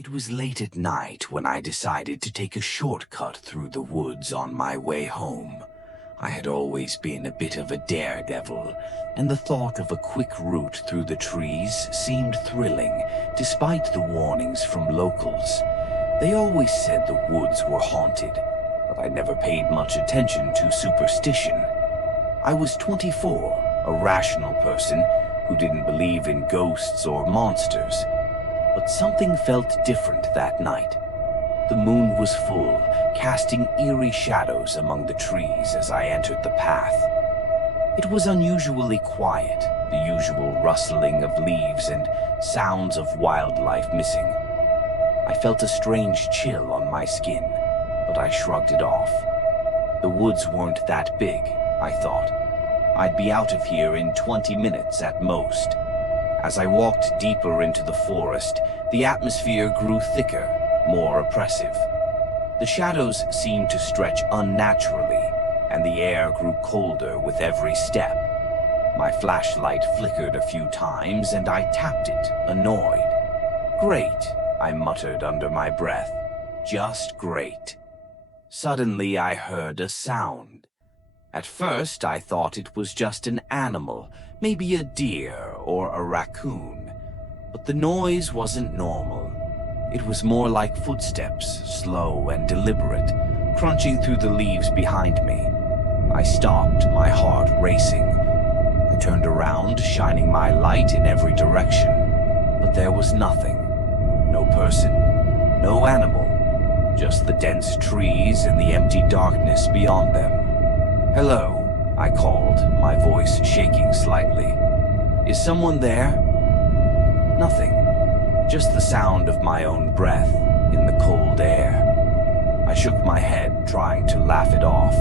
It was late at night when I decided to take a shortcut through the woods on my way home. I had always been a bit of a daredevil, and the thought of a quick route through the trees seemed thrilling, despite the warnings from locals. They always said the woods were haunted, but I never paid much attention to superstition. I was 24, a rational person who didn't believe in ghosts or monsters. But something felt different that night. The moon was full, casting eerie shadows among the trees as I entered the path. It was unusually quiet, the usual rustling of leaves and sounds of wildlife missing. I felt a strange chill on my skin, but I shrugged it off. The woods weren't that big, I thought. I'd be out of here in 20 minutes at most. As I walked deeper into the forest, the atmosphere grew thicker, more oppressive. The shadows seemed to stretch unnaturally, and the air grew colder with every step. My flashlight flickered a few times, and I tapped it, annoyed. "Great," I muttered under my breath. "Just great." Suddenly I heard a sound. At first I thought it was just an animal, maybe a deer or a raccoon. But the noise wasn't normal. It was more like footsteps, slow and deliberate, crunching through the leaves behind me. I stopped, my heart racing. I turned around, shining my light in every direction. But there was nothing. No person, no animal, just the dense trees and the empty darkness beyond them. "Hello," I called, my voice shaking slightly. "Is someone there?" Nothing. Just the sound of my own breath in the cold air. I shook my head, trying to laugh it off.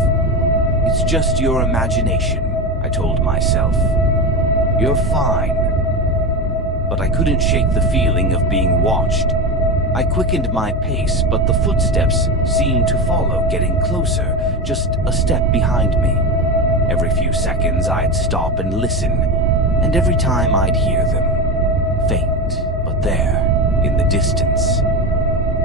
"It's just your imagination," I told myself. "You're fine." But I couldn't shake the feeling of being watched. I quickened my pace, but the footsteps seemed to follow, getting closer, just a step behind me. Every few seconds I'd stop and listen, and every time I'd hear them. Faint, but there, in the distance.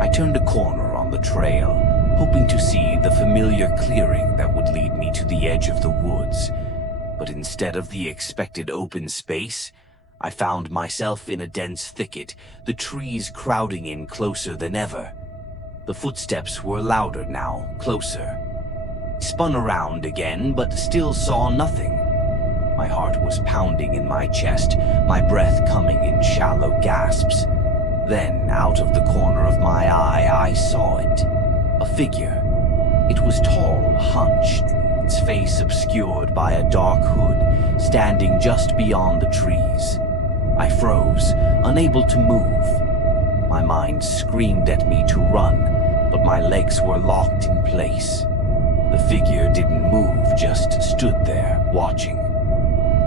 I turned a corner on the trail, hoping to see the familiar clearing that would lead me to the edge of the woods. But instead of the expected open space, I found myself in a dense thicket, the trees crowding in closer than ever. The footsteps were louder now, closer. I spun around again, but still saw nothing. My heart was pounding in my chest, my breath coming in shallow gasps. Then, out of the corner of my eye, I saw it. A figure. It was tall, hunched, its face obscured by a dark hood, standing just beyond the trees. I froze, unable to move. My mind screamed at me to run, but my legs were locked in place. The figure didn't move, just stood there, watching.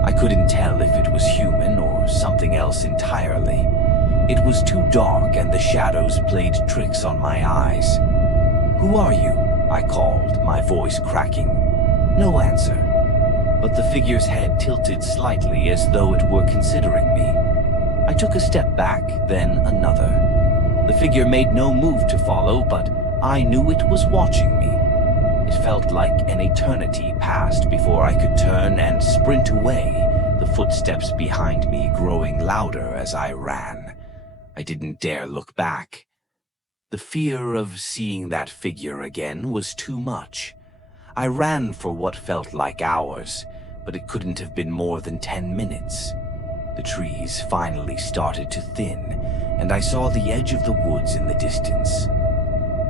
I couldn't tell if it was human or something else entirely. It was too dark and the shadows played tricks on my eyes. "Who are you?" I called, my voice cracking. No answer. But the figure's head tilted slightly as though it were considering me. I took a step back, then another. The figure made no move to follow, but I knew it was watching me. It felt like an eternity passed before I could turn and sprint away, the footsteps behind me growing louder as I ran. I didn't dare look back. The fear of seeing that figure again was too much. I ran for what felt like hours, but it couldn't have been more than 10 minutes. The trees finally started to thin, and I saw the edge of the woods in the distance.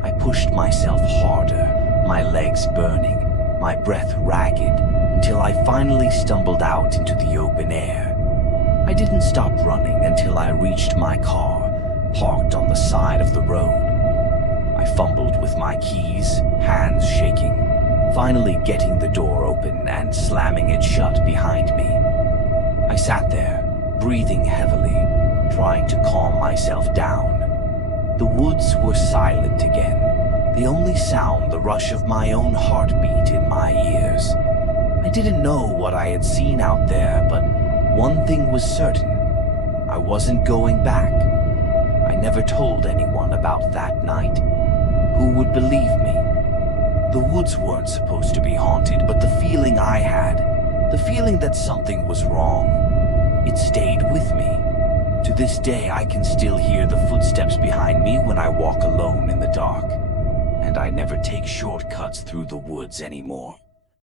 I pushed myself harder, my legs burning, my breath ragged, until I finally stumbled out into the open air. I didn't stop running until I reached my car, parked on the side of the road. I fumbled with my keys, hands shaking, finally getting the door open and slamming it shut behind me. I sat there, breathing heavily, trying to calm myself down. The woods were silent again, the only sound the rush of my own heartbeat in my ears. I didn't know what I had seen out there, but one thing was certain. I wasn't going back. I never told anyone anyone about that night, who would believe me? The woods weren't supposed to be haunted, but the feeling I had, the feeling that something was wrong, it stayed with me. To this day, I can still hear the footsteps behind me when I walk alone in the dark, and I never take shortcuts through the woods anymore.